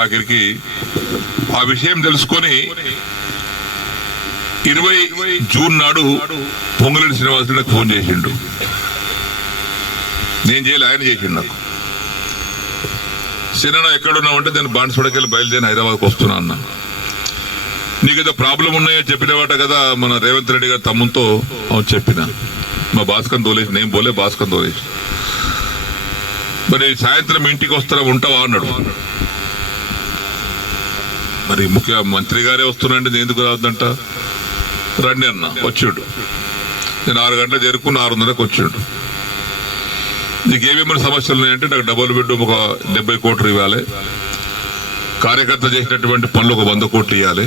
ఆఖరికి ఆ విషయం తెలుసుకొని 20 జూన్ నాడు పొంగులేటి శ్రీనివాసరెడ్డి నాకు ఫోన్ చేసిండు. నేను చేయలే, ఆయన చేసిండు నాకు. సినిమా ఎక్కడున్నావంటే నేను బాన్సువాడకెళ్ళి బయలుదేరి హైదరాబాద్కి వస్తున్నా అన్నా. నీకేదో ప్రాబ్లం ఉన్నాయో చెప్పినవాట కదా మన రేవంత్ రెడ్డి గారి తమ్ముతో. అవును చెప్పిన. మా భాస్కర్ తోలేసి, నేను పోలే, భాస్కర్ తోలేసి. మరి సాయంత్రం ఇంటికి వస్తారా, ఉంటావా అన్నాడు. మరి ముఖ్యమంత్రి గారే వస్తున్నాంటే నేను ఎందుకు రావద్దంట. రండి అన్న. వచ్చాడు. నేను 6 గంటలకు చేరుకుని 6:30కు వచ్చాడు. నీకు ఏమేమైనా సమస్యలు ఉన్నాయంటే నాకు డబుల్ బెడ్రూమ్ ఒక 70 కోట్లు ఇవ్వాలి, కార్యకర్త చేసినటువంటి పనులు ఒక 100 కోట్లు ఇవ్వాలి,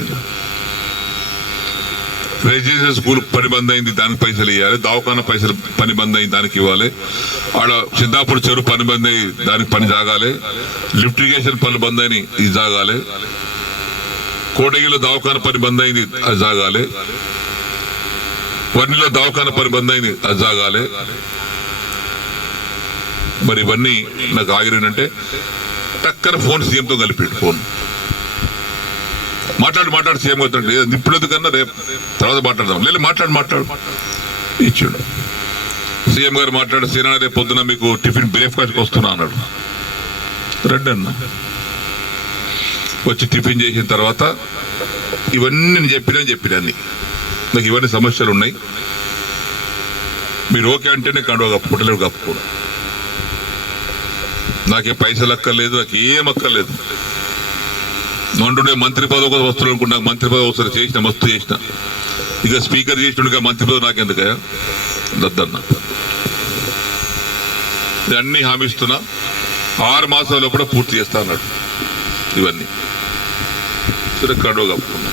రెసిడెన్షియల్ స్కూల్ పని బంద్ అయింది దానికి పైసలు ఇవ్వాలి, దవాఖానా పైసలు పని బంద్ అయింది దానికి ఇవ్వాలి, ఆడ సిద్ధాపూర్ చెరువు పని బంద్ అయ్యి దానికి పని జాగాలి, లిఫ్ట్ ఇరిగేషన్ పనులు బంద్ అయిన ఇది జాగాలి, కోటగిలో దవాఖానా పని బంద్ అయింది అది జాగాలి, వన్నిలో దవాఖానా పని బంద్ అయింది అది జాగాలి. మరి ఇవన్నీ నాకు ఆగిరంటే టక్కన ఫోన్ సీఎంతో కలిపాడు. ఫోన్ మాట్లాడు సీఎం అవుతాడు. ఇప్పుడు ఎందుకన్నా రేపు తర్వాత మాట్లాడదాం, లేదు మాట్లాడు ఇచ్చాడు. సీఎం గారు మాట్లాడు, సీనా రేపు పొద్దున మీకు టిఫిన్ బ్రేక్ఫాస్ట్కి వస్తున్నా అన్నాడు. రండి అన్న. వచ్చి టిఫిన్ చేసిన తర్వాత ఇవన్నీ నేను చెప్పినా నాకు ఇవన్నీ సమస్యలు ఉన్నాయి, మీరు ఓకే అంటేనే కండువా కప్పుకోవట్లేదు, కప్పుకోడు. నాకేం పైసలు అక్కర్లేదు, నాకు ఏం అక్కర్లేదు. అంటుండే మంత్రి పదవి కోసం వస్తున్నాడు అనుకుంటా. మంత్రి పదవి వస్తారు, చేసిన మస్తు చేసిన. ఇక స్పీకర్ చేసినట్టుగా మంత్రి పదవి నాకెందుకయ్యా, దద్దన్న. అన్ని హామీ ఇస్తున్నా, 6 మాసాల్లో కూడా పూర్తి చేస్తా అన్నాడు. ఇవన్నీ సరే కండువ కప్పుకున్నా.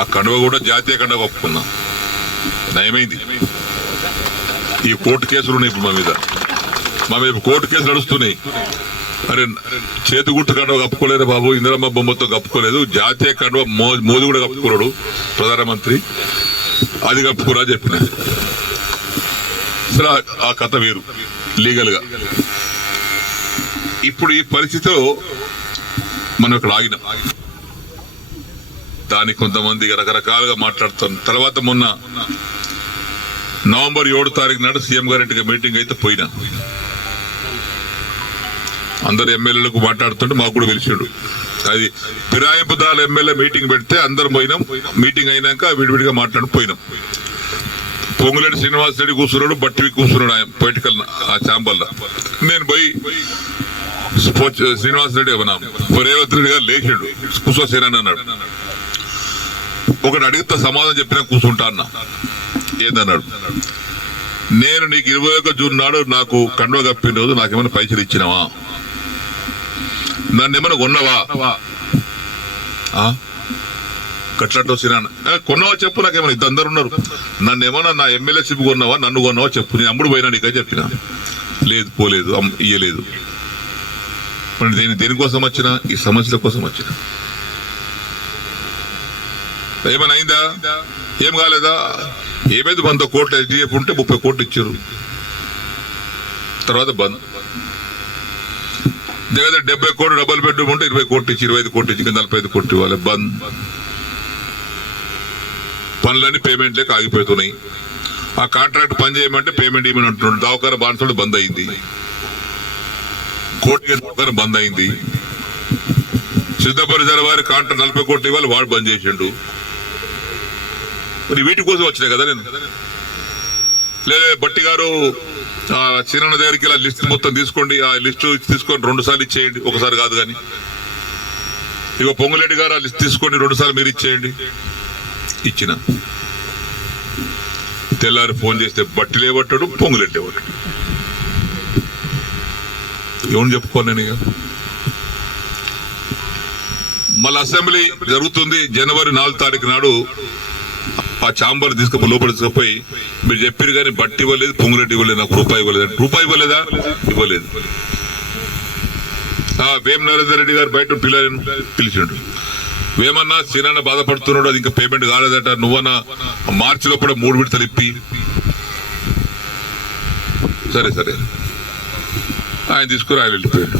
ఆ కండువ కూడా జాతీయ కండువ కప్పుకున్నా. నయమైంది. ఈ కోర్టు కేసులు ఉన్నాయి ఇప్పుడు మా మీద కోర్టు కేసులు నడుస్తున్నాయి. అరే చేతి గుట్టు కండువ కప్పుకోలేదు బాబు, ఇందిరమ్మ బొమ్మతో కప్పుకోలేదు, జాతీయ కండువ మోదీ కూడా కప్పుకోరాడు ప్రధానమంత్రి, అది కప్పుకోరా చెప్పిన. సరే ఆ కథ వేరు లీగల్ గా. ఇప్పుడు ఈ పరిస్థితిలో మనం ఇక్కడ ఆగినాం. దానికి కొంతమంది రకరకాలుగా మాట్లాడుతాం. తర్వాత మొన్న నవంబర్ 7 తారీఖు నాడు సీఎం గారింటికి మీటింగ్ అయితే పోయినా. అందరు ఎమ్మెల్యేలకు మాట్లాడుతుంటే మాకు కూడా పిలిచాడు. అది ఫిరాయింపుదారుల ఎమ్మెల్యే మీటింగ్ పెడితే అందరం పోయినాం. మీటింగ్ అయినాక విడివిడిగా పోయినాం. పొంగులేటి శ్రీనివాసరెడ్డి కూర్చున్నాడు, బట్టి కూర్చున్నాడు ఆయన పొలిటికల్ ఆ ఛాంబర్లో. నేను పోయి శ్రీనివాసరెడ్డి రేవంత్ రెడ్డి గారు లేచాడు, కూర్చోసేనని అన్నాడు. ఒకటి అడిగితే సమాధానం చెప్పినా కూర్చుంటా అన్నా. ఏందన్నాడు, నేను నీకు 21 జూన్ నాడు నాకు కండువ కప్పిన రోజు నాకేమైనా పైసలు ఇచ్చినావా, నన్ను ఏమైనా కొన్నావా, కట్లట్టు సినా కొన్నావా చెప్పు, నాకేమైనా ఇద్దరు ఉన్నారు, నన్ను ఏమన్నా నా ఎమ్మెల్యేషిప్ కొన్నావా, నన్ను కొన్నావా చెప్పు, నేను అమ్ముడు పోయినా నీకని చెప్పిన. లేదు పోలేదు, ఇయ్యలేదు. దేనికోసం వచ్చిన, ఈ సమస్యల కోసం వచ్చిన. ఏమైనా అయిందా, ఏం కాలేదా, ఏమైంది 100 కోట్లు హెచ్డిఎఫ్ ఉంటే 30 కోట్లు ఇచ్చారు. తర్వాత బంద్. దగ్గర 70 కోట్లు డబుల్ బెడ్రూమ్ ఉంటే 20 కోట్లు ఇచ్చి, 25 కోట్లు ఇచ్చి 45 కోట్లు ఇవ్వాలి. బంద్. పనులన్నీ పేమెంట్ లేక ఆగిపోతున్నాయి. ఆ కాంట్రాక్ట్ పని చేయమంటే పేమెంట్ ఇవ్వమని అంటున్నాడు. దవాఖానా బాన్సువాడ బంద్ అయింది, కోర్టు దవాఖానా బంద్ అయింది. సిద్ధపూర్ వారి కాంట్రాక్ట్ 40 కోట్లు ఇవ్వాలి, వాడు బంద్ చేసిండు. మరి వీటి కోసం వచ్చినాయి కదా నేను. లేదా బట్టి గారు చిన్న దగ్గరికి ఇలా లిస్ట్ మొత్తం తీసుకోండి, ఆ లిస్టు తీసుకొని 2 సార్లు ఇచ్చేయండి, ఒకసారి కాదు కానీ. ఇక పొంగులేటి గారు ఆ లిస్ట్ తీసుకోండి, 2 సార్లు మీరు ఇచ్చేయండి. ఇచ్చిన తెల్లారి ఫోన్ చేస్తే బట్టి లేవట్టాడు, పొంగులేటి లేవట్టాడు. ఏమని చెప్పుకోను నేను. ఇక మళ్ళీ అసెంబ్లీ జరుగుతుంది. జనవరి 4 తారీఖు నాడు ఆ ఛాంబర్ తీసుకుపోయి లోపల తీసుకుపోయి, మీరు చెప్పారు కానీ బట్టి ఇవ్వలేదు, పొంగులేటి ఇవ్వలేదు, నాకు రూపాయి ఇవ్వలేదు. రూపాయి ఇవ్వలేదా, ఇవ్వలేదు. వేమ నరేందర్ రెడ్డి గారు బయట పిలిచిండు. వేమన్నా సీనన్న బాధపడుతున్నాడు, అది ఇంకా పేమెంట్ కాలేదట, నువ్వన్నా మార్చిలో కూడా 3 విడతలు ఇప్పి. సరే ఆయన తీసుకుని ఆయన వెళ్ళిపోయాడు.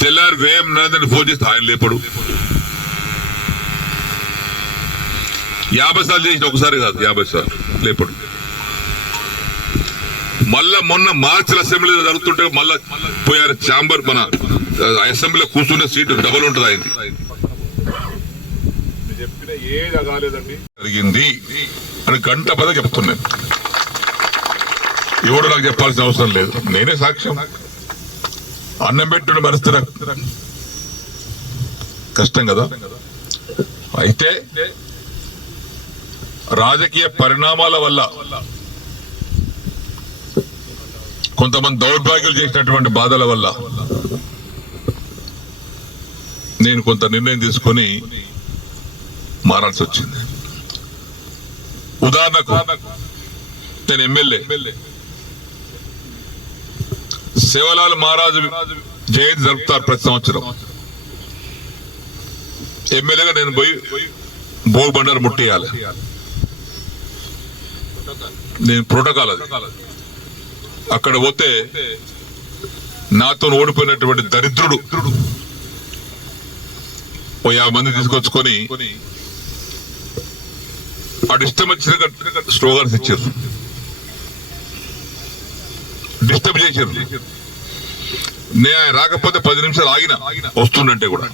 తెల్లారి వేయం నరేంద్రని ఫోన్ చేస్తే ఆయన లేపడు. 50 సార్లు చేసిన ఒకసారి కాదు, 50 సార్లు లేపడు. మళ్ళా మొన్న మార్చి అసెంబ్లీలో జరుగుతుంటే మళ్ళా పోయారు ఛాంబర్, మన అసెంబ్లీలో కూర్చునే సీటు డబల్ ఉంటుంది అయింది. చెప్పిన ఏది కాలేదండి జరిగింది అని గంట పద చెప్తున్నాను. ఎవరు నాకు చెప్పాల్సిన అవసరం లేదు, నేనే సాక్ష్యం. అన్నం పెట్టుడు మరుస్తున్నా కష్టం కదా. అయితే రాజకీయ పరిణామాల వల్ల కొంతమంది దౌర్భాగ్యులు చేసినటువంటి బాధల వల్ల నేను కొంత నిర్ణయం తీసుకొని మారాల్సి వచ్చింది. ఉదాహరణకు నేను ఎమ్మెల్యే సేవలాల్ మహారాజు జయంతి జరుపుతారు ప్రతి సంవత్సరం. ఎమ్మెల్యేగా నేను పోయి భోగి బండారు ముట్టేయాలి. నేను ప్రోటోకాల్ అది. అక్కడ పోతే నాతో ఓడిపోయినటువంటి దరిద్రుడు 50 మంది తీసుకొచ్చుకొని వాడు ఇష్టం వచ్చిన స్లోగన్స్ ఇచ్చారు, డిస్టర్బ్ చేశారు. నేను రాకపోతే 10 నిమిషాలు ఆగిన వస్తుండంటే కూడా.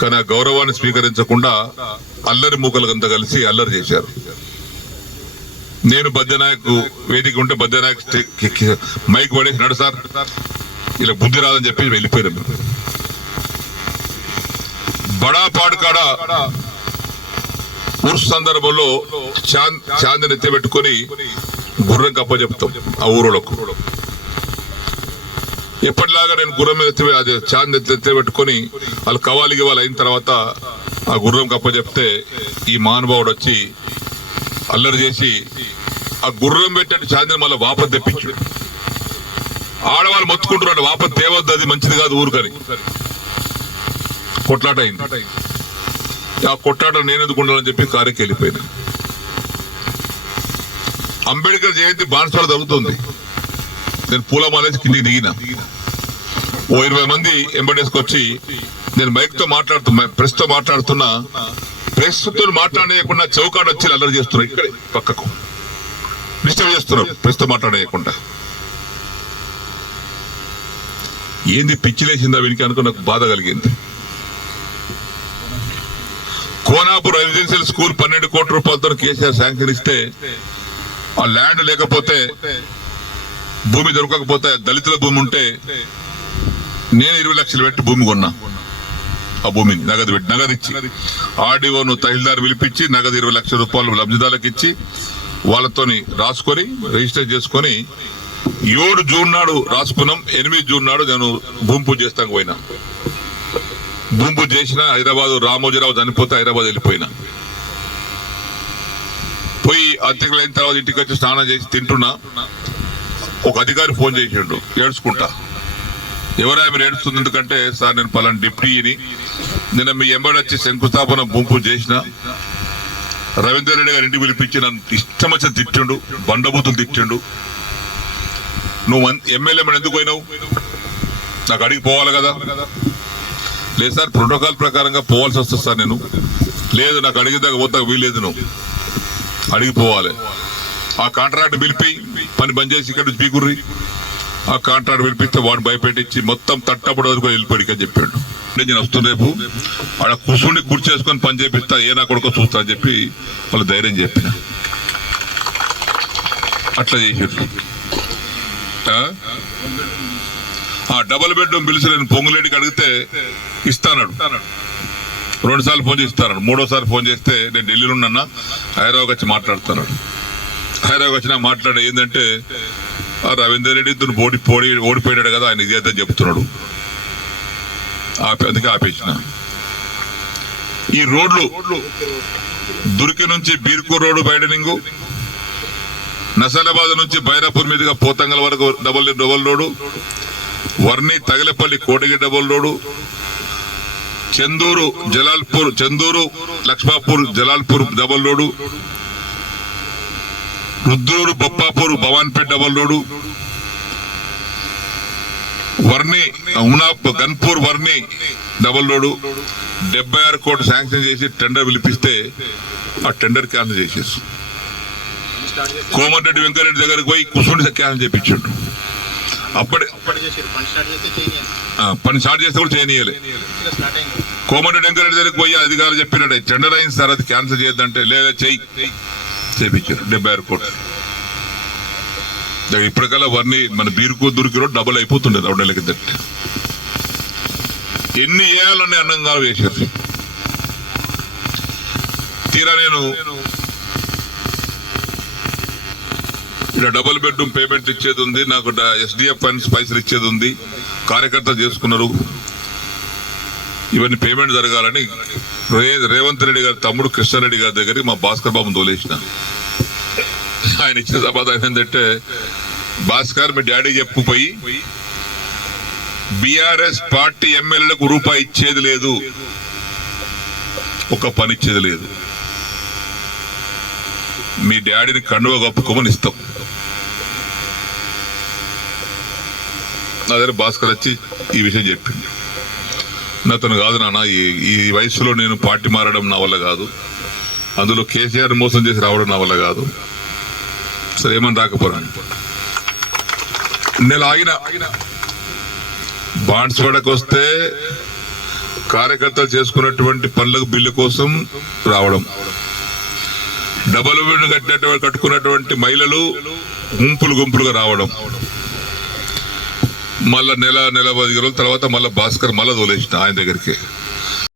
కానీ ఆ గౌరవాన్ని స్వీకరించకుండా అల్లరి మూకలంతా కలిసి అల్లరి చేశారు. నేను బద్యనాయక్ వేదిక ఉంటే బద్యనాయక్ మైక్ పడేసినాడు, సార్ ఇలా బుద్ధి రాదని చెప్పి వెళ్ళిపోయారు. బడాపాడు కాడ ఉర్స్ సందర్భంలో చాందిని ఎత్తిపెట్టుకొని గుర్రం కప్ప చెప్తాం ఆ ఊరోళ్ళకు. ఎప్పటిలాగా నేను గుర్రం మీద అది చాంది ఎత్తిపెట్టుకొని వాళ్ళు కవాలిగి వాళ్ళు అయిన తర్వాత ఆ గుర్రం కప్ప చెప్తే ఈ మహానుభావుడు వచ్చి అల్లరి చేసి ఆ గుర్రం పెట్టినట్టు చాందిని మళ్ళీ వాపస్ తెప్పించు. ఆడవాళ్ళు మొత్తుకుంటున్నాడు, వాపస్ తేవద్దు, అది మంచిది కాదు ఊరుకని. కొట్లాట అయింది. ఆ కొట్లాట నేను ఎందుకుండాలని చెప్పి కారుకి వెళ్ళిపోయినా. అంబేద్కర్ జయంతి బాన్స్వాడ జరుగుతుంది. నేను పూలమాలేసి కిందికి దిగిన. ఓ 20 మంది ఎంబడేసుకొచ్చి నేను మైక్ తో ప్రెస్ తో మాట్లాడుతున్నా. ప్రెస్ తో మాట్లాడేయకుండా చౌకాడ వచ్చి అల్లరి చేస్తున్నారు. ఇక్కడే పక్కకు డిస్టర్బ్ చేస్తున్నారు ప్రెస్ తో మాట్లాడేయకుండా. ఏంది పిచ్చిలేసిందా వీనికి అనుకో నాకు బాధ కలిగింది. కోనాపూర్ రెసిడెన్షియల్ స్కూల్ 12 కోట్ల రూపాయలతో కేసీఆర్ శాంక్షన్ ఇస్తే ఆ ల్యాండ్ లేకపోతే భూమి దొరకకపోతే దళితుల భూమి ఉంటే నేను 20 లక్షలు పెట్టి భూమి కొన్నా. ఆ భూమిని నగదిచ్చి ఆర్డీఓను తహసీల్దార్ పిలిపించి నగదు 20 లక్షల రూపాయలు లబ్ధిదారులకు ఇచ్చి వాళ్ళతోని రాసుకొని రిజిస్టర్ చేసుకొని 7 జూన్ నాడు రాసుకున్నాం. 8 జూన్ నాడు నేను భూమి పూజ చేస్తాను పోయినా. భూమి పూజ చేసిన హైదరాబాద్ రామోజీరావు చనిపోతే హైదరాబాద్ వెళ్ళిపోయినా. పోయి అతిథులు అయిన తర్వాత ఇంటికి వచ్చి స్నానం చేసి తింటున్నా. ఒక అధికారి ఫోన్ చేసిండు ఏడ్చుకుంటా. ఎవరైనా మీరు ఏడుస్తుంది ఎందుకంటే, సార్ నేను పలానా డిప్యూటీని నిన్న మీ ఎంబడి వచ్చి శంకుస్థాపన భూమి పూజ చేసిన. రవీందర్ రెడ్డి గారి ఇంటికి పిలిపించి నన్ను ఇష్టం వచ్చిన తిట్టిండు, బండబూతులు తిట్టిండు. నువ్వు ఎమ్మెల్యే మరి ఎందుకు పోయినావు, నాకు అడిగి పోవాలి కదా. లేదు సార్ ప్రోటోకాల్ ప్రకారంగా పోవాల్సి వస్తుంది సార్. నేను లేదు నాకు అడిగేదాకా పోతా వీల్లేదు, నువ్వు అడిగిపోవాలి. ఆ కాంట్రాక్ట్ పిలిపి పని బంద్ చేసి ఇక్కడ నుంచి పీకుర్రి. ఆ కాంట్రాక్ట్ పిలిపిస్తే వాడు భయపెట్టించి మొత్తం తట్టప్పుడు వరకు వెళ్ళిపోయి అని చెప్పాడు. నేను వస్తున్నా రేపు ఆడ కూర్చుండి కూర్చేసుకొని పని చేపిస్తా, ఏ నా కొడుకో చూస్తా అని చెప్పి వాళ్ళు ధైర్యం చెప్పిన. అట్లా చేసాడు. డబుల్ బెడ్రూమ్ పిలిచి నేను పొంగులేడికి అడిగితే ఇస్తానాడు. 2 సార్లు ఫోన్ చేసి ఇస్తాను. 3వ సారి ఫోన్ చేస్తే నేను ఢిల్లీలో ఉన్నా, హైదరాబాద్ వచ్చి మాట్లాడుతున్నాడు. హైదరాబాద్ వచ్చినా మాట్లాడే ఏంటంటే రవీందర్ రెడ్డి ఓడిపోయాడు కదా, ఆయన ఇదేదని చెప్తున్నాడు. అందుకే ఆపేసిన. ఈ రోడ్లు దుర్కి నుంచి బీర్కూర్ రోడ్డు వైడనింగ్, నసలాబాద్ నుంచి బైరాపూర్ మీదుగా పోతంగల్ వరకు double road, Varni Thagilapalli Kotagi double road, Chandur Lakshmapur Jalalpur double road, Rudrur Boppapur Bhavanpet double road, Varni Ganpur Varni double road 76 కోట్లు శాంక్షన్ చేసి టెండర్ పిలిపిస్తే ఆ టెండర్ క్యాన్సిల్ చేసేసి కోమటిరెడ్డి వెంకరెడ్డి దగ్గరకు పోయి కుసుండి క్యాన్సిల్ చేయించాడు. అప్పటి పని స్టార్ట్ చేస్తే కూడా చేయనీయలే. కోమటిరెడ్డి వెంకరెడ్డి దగ్గరకు పోయి అధికారులు చెప్పినట్టు టెండర్ అయింది సార్, అది క్యాన్సిల్ చేయొద్దంటే లేదా చేయించారు 76 కోట్లు. ఇప్పటికల్లా వర్ణి మన బీరుకు దూరికి డబుల్ అయిపోతుండే 2 నెలల కిందట. ఎన్ని వేయాలని అన్నంగా వేసేది. తీరా నేను ఇక్కడ డబుల్ బెడ్రూమ్ పేమెంట్ ఇచ్చేది ఉంది, నాకు ఎస్డిఎఫ్ ఫండ్స్ పైసలు ఇచ్చేది ఉంది, కార్యకర్తలు చేసుకున్నారు, ఇవన్నీ పేమెంట్ జరగాలని రేవంత్ రెడ్డి గారి తమ్ముడు కృష్ణారెడ్డి గారి దగ్గరికి మా భాస్కర్ బాబుని తోలేసిన. ఆయన ఇచ్చిన సమాధానం ఏంటంటే, భాస్కర్ మీ డాడీ చెప్పుపోయి బీఆర్ఎస్ పార్టీ ఎమ్మెల్యేలకు రూపాయి ఇచ్చేది లేదు, ఒక పని ఇచ్చేది లేదు, మీ డాడీని కండువ కప్పుకోమని ఇస్తాం. నా దగ్గర భాస్కర్ వచ్చి ఈ విషయం చెప్పింది. నాతను కాదు నాన్న, ఈ వయసులో నేను పార్టీ మారడం నా వల్ల కాదు, అందులో కేసీఆర్ మోసం చేసి రావడం నా వల్ల కాదు, సరే ఏమని రాకపోరాను. నెల ఆగిన బాండ్స్ పడకు వస్తే కార్యకర్తలు చేసుకున్నటువంటి పనులకు బిల్లు కోసం రావడం, డబల్ బెడ్ కట్టుకున్నటువంటి మహిళలు గుంపులుగా రావడం, మళ్ళా నెల 10 రోజుల తర్వాత మళ్ళా భాస్కర్ మళ్ళా తోలేసిన ఆయన దగ్గరికి.